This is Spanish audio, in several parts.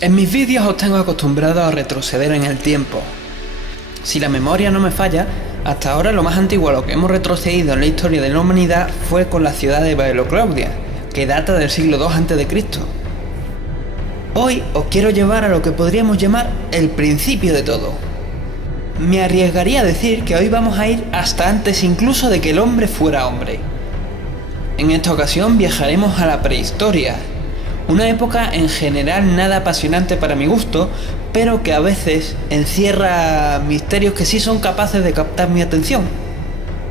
En mis vídeos os tengo acostumbrado a retroceder en el tiempo. Si la memoria no me falla, hasta ahora lo más antiguo a lo que hemos retrocedido en la historia de la humanidad fue con la ciudad de Babiloclaudia, que data del siglo II a.C. Hoy os quiero llevar a lo que podríamos llamar el principio de todo. Me arriesgaría a decir que hoy vamos a ir hasta antes incluso de que el hombre fuera hombre. En esta ocasión viajaremos a la prehistoria, una época en general nada apasionante para mi gusto, pero que a veces encierra misterios que sí son capaces de captar mi atención.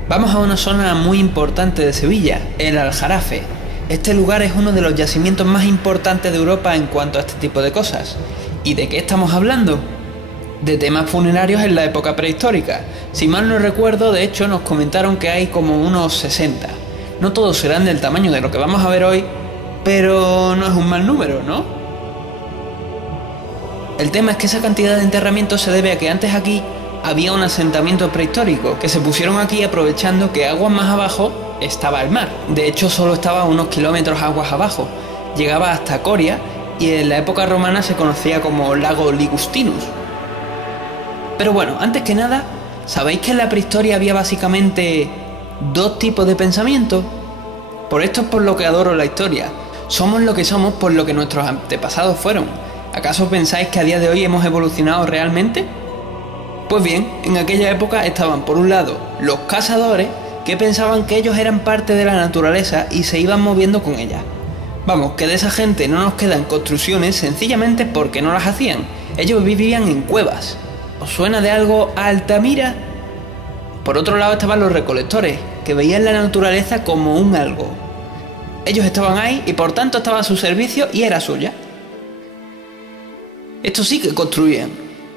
Vamos a una zona muy importante de Sevilla, el Aljarafe. Este lugar es uno de los yacimientos más importantes de Europa en cuanto a este tipo de cosas. ¿Y de qué estamos hablando? De temas funerarios en la época prehistórica. Si mal no recuerdo, de hecho nos comentaron que hay como unos 60. No todos serán del tamaño de lo que vamos a ver hoy, pero no es un mal número, ¿no? El tema es que esa cantidad de enterramientos se debe a que antes aquí había un asentamiento prehistórico, que se pusieron aquí aprovechando que aguas más abajo estaba el mar. De hecho, solo estaba a unos kilómetros aguas abajo. Llegaba hasta Coria y en la época romana se conocía como Lago Ligustinus. Pero bueno, antes que nada, ¿sabéis que en la prehistoria había básicamente dos tipos de pensamiento? Por esto es por lo que adoro la historia. Somos lo que somos por lo que nuestros antepasados fueron. ¿Acaso pensáis que a día de hoy hemos evolucionado realmente? Pues bien, en aquella época estaban por un lado los cazadores, que pensaban que ellos eran parte de la naturaleza y se iban moviendo con ella. Vamos, que de esa gente no nos quedan construcciones sencillamente porque no las hacían. Ellos vivían en cuevas. ¿Os suena de algo a Altamira? Por otro lado estaban los recolectores, que veían la naturaleza como un algo. Ellos estaban ahí y por tanto estaba a su servicio y era suya. Estos sí que construían.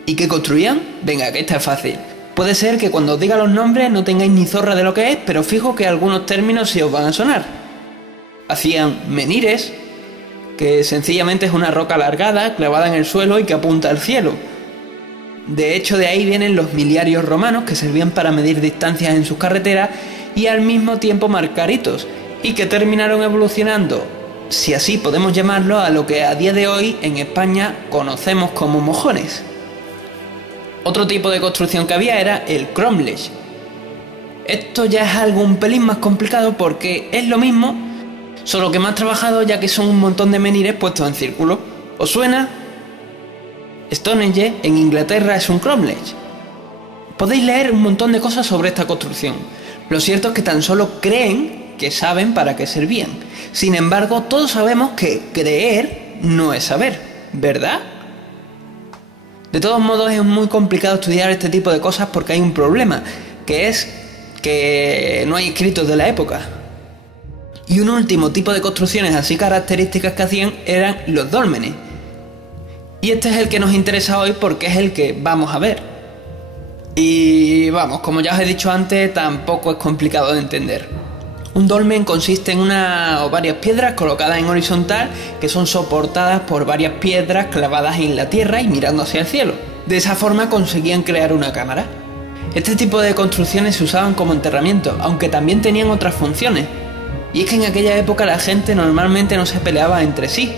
¿Y qué construían? Venga, que esta es fácil. Puede ser que cuando os diga los nombres no tengáis ni zorra de lo que es, pero fijo que algunos términos sí os van a sonar. Hacían menhires, que sencillamente es una roca alargada, clavada en el suelo y que apunta al cielo. De hecho, de ahí vienen los miliarios romanos, que servían para medir distancias en sus carreteras y al mismo tiempo marcar hitos, y que terminaron evolucionando, si así podemos llamarlo, a lo que a día de hoy en España conocemos como mojones. Otro tipo de construcción que había era el cromlech. Esto ya es algo un pelín más complicado porque es lo mismo, solo que más trabajado, ya que son un montón de menhires puestos en círculo. ¿Os suena? Stonehenge en Inglaterra es un cromlech. Podéis leer un montón de cosas sobre esta construcción. Lo cierto es que tan solo creen que saben para qué servían. Sin embargo, todos sabemos que creer no es saber, ¿verdad? De todos modos, es muy complicado estudiar este tipo de cosas porque hay un problema, que es que no hay escritos de la época. Y un último tipo de construcciones así características que hacían eran los dólmenes. Y este es el que nos interesa hoy porque es el que vamos a ver. Y vamos, como ya os he dicho antes, tampoco es complicado de entender. Un dolmen consiste en una o varias piedras colocadas en horizontal que son soportadas por varias piedras clavadas en la tierra y mirando hacia el cielo. De esa forma conseguían crear una cámara. Este tipo de construcciones se usaban como enterramiento, aunque también tenían otras funciones. Y es que en aquella época la gente normalmente no se peleaba entre sí,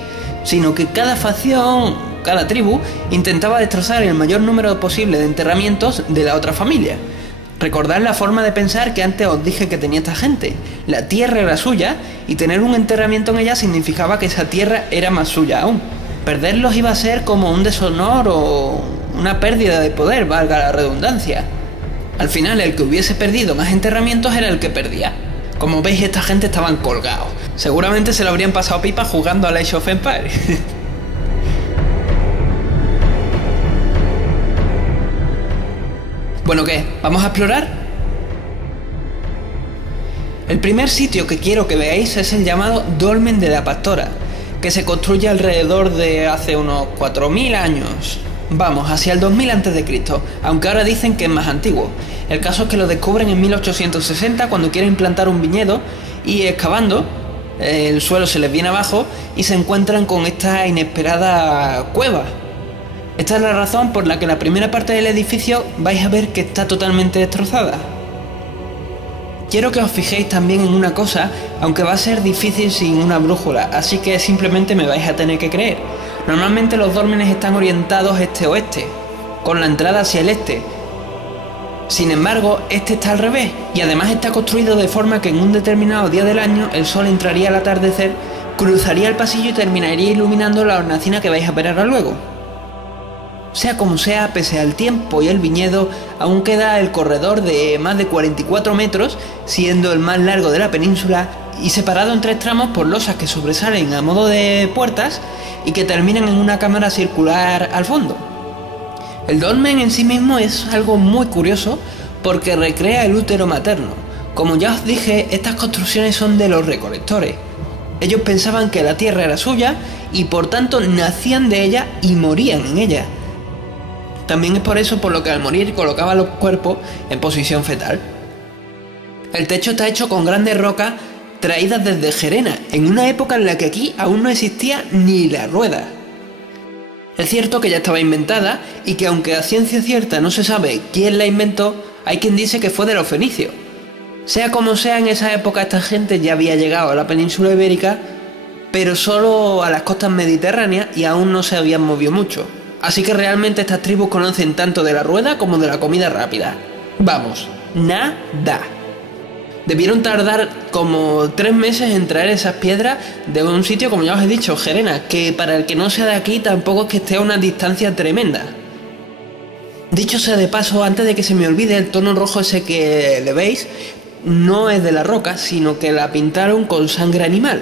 sino que cada facción, cada tribu, intentaba destrozar el mayor número posible de enterramientos de la otra familia. Recordad la forma de pensar que antes os dije que tenía esta gente. La tierra era suya y tener un enterramiento en ella significaba que esa tierra era más suya aún. Perderlos iba a ser como un deshonor o una pérdida de poder, valga la redundancia. Al final, el que hubiese perdido más enterramientos era el que perdía. Como veis, esta gente estaban colgados. Seguramente se lo habrían pasado pipa jugando a Age of Empires. Bueno, ¿qué? ¿Vamos a explorar? El primer sitio que quiero que veáis es el llamado Dolmen de la Pastora, que se construye alrededor de hace unos 4000 años. Vamos, hacia el 2000 a.C., aunque ahora dicen que es más antiguo. El caso es que lo descubren en 1860 cuando quieren plantar un viñedo y excavando, el suelo se les viene abajo y se encuentran con esta inesperada cueva. Esta es la razón por la que la primera parte del edificio vais a ver que está totalmente destrozada. Quiero que os fijéis también en una cosa, aunque va a ser difícil sin una brújula, así que simplemente me vais a tener que creer. Normalmente los dólmenes están orientados este-oeste, con la entrada hacia el este. Sin embargo, este está al revés, y además está construido de forma que en un determinado día del año el sol entraría al atardecer, cruzaría el pasillo y terminaría iluminando la hornacina que vais a ver ahora luego. Sea como sea, pese al tiempo y el viñedo, aún queda el corredor de más de 44 metros, siendo el más largo de la península, y separado en 3 tramos por losas que sobresalen a modo de puertas y que terminan en una cámara circular al fondo. El dolmen en sí mismo es algo muy curioso porque recrea el útero materno. Como ya os dije, estas construcciones son de los recolectores. Ellos pensaban que la tierra era suya y por tanto nacían de ella y morían en ella. También es por eso por lo que al morir colocaban los cuerpos en posición fetal. El techo está hecho con grandes rocas traídas desde Gerena, en una época en la que aquí aún no existía ni la rueda. Es cierto que ya estaba inventada y que aunque a ciencia cierta no se sabe quién la inventó, hay quien dice que fue de los fenicios. Sea como sea, en esa época esta gente ya había llegado a la península ibérica, pero solo a las costas mediterráneas y aún no se habían movido mucho. Así que realmente estas tribus conocen tanto de la rueda como de la comida rápida. Vamos, nada. Debieron tardar como 3 meses en traer esas piedras de un sitio, como ya os he dicho, Gerena, que para el que no sea de aquí tampoco es que esté a una distancia tremenda. Dicho sea de paso, antes de que se me olvide, el tono rojo ese que le veis no es de la roca, sino que la pintaron con sangre animal.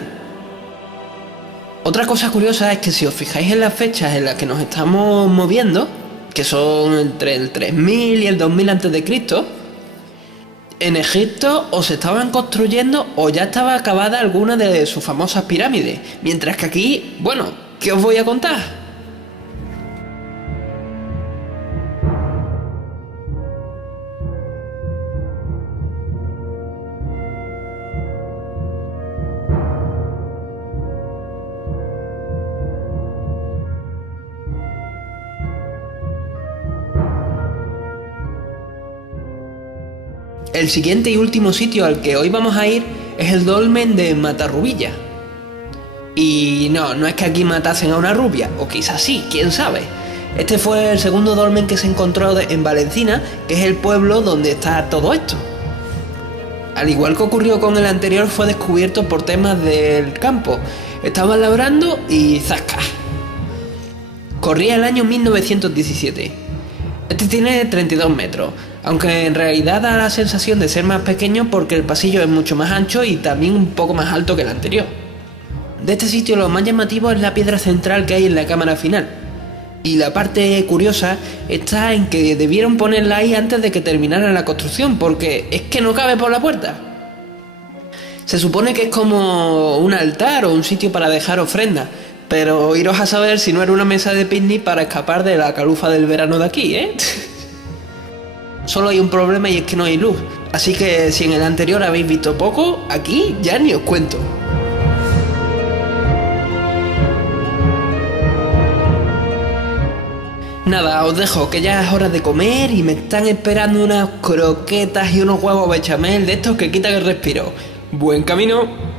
Otra cosa curiosa es que si os fijáis en las fechas en las que nos estamos moviendo, que son entre el 3000 y el 2000 a.C., en Egipto o se estaban construyendo o ya estaba acabada alguna de sus famosas pirámides, mientras que aquí, bueno, ¿qué os voy a contar? El siguiente y último sitio al que hoy vamos a ir es el dolmen de Matarrubilla. Y no es que aquí matasen a una rubia, o quizás sí, quién sabe. Este fue el segundo dolmen que se encontró en Valencina, que es el pueblo donde está todo esto. Al igual que ocurrió con el anterior, fue descubierto por temas del campo. Estaban labrando y ¡zasca! Corría el año 1917. Este tiene 32 metros. Aunque en realidad da la sensación de ser más pequeño porque el pasillo es mucho más ancho y también un poco más alto que el anterior. De este sitio lo más llamativo es la piedra central que hay en la cámara final. Y la parte curiosa está en que debieron ponerla ahí antes de que terminara la construcción porque es que no cabe por la puerta. Se supone que es como un altar o un sitio para dejar ofrendas, pero iros a saber si no era una mesa de picnic para escapar de la calufa del verano de aquí, ¿eh? Solo hay un problema y es que no hay luz. Así que si en el anterior habéis visto poco, aquí ya ni os cuento. Nada, os dejo que ya es hora de comer y me están esperando unas croquetas y unos huevos bechamel de estos que quitan el respiro. ¡Buen camino!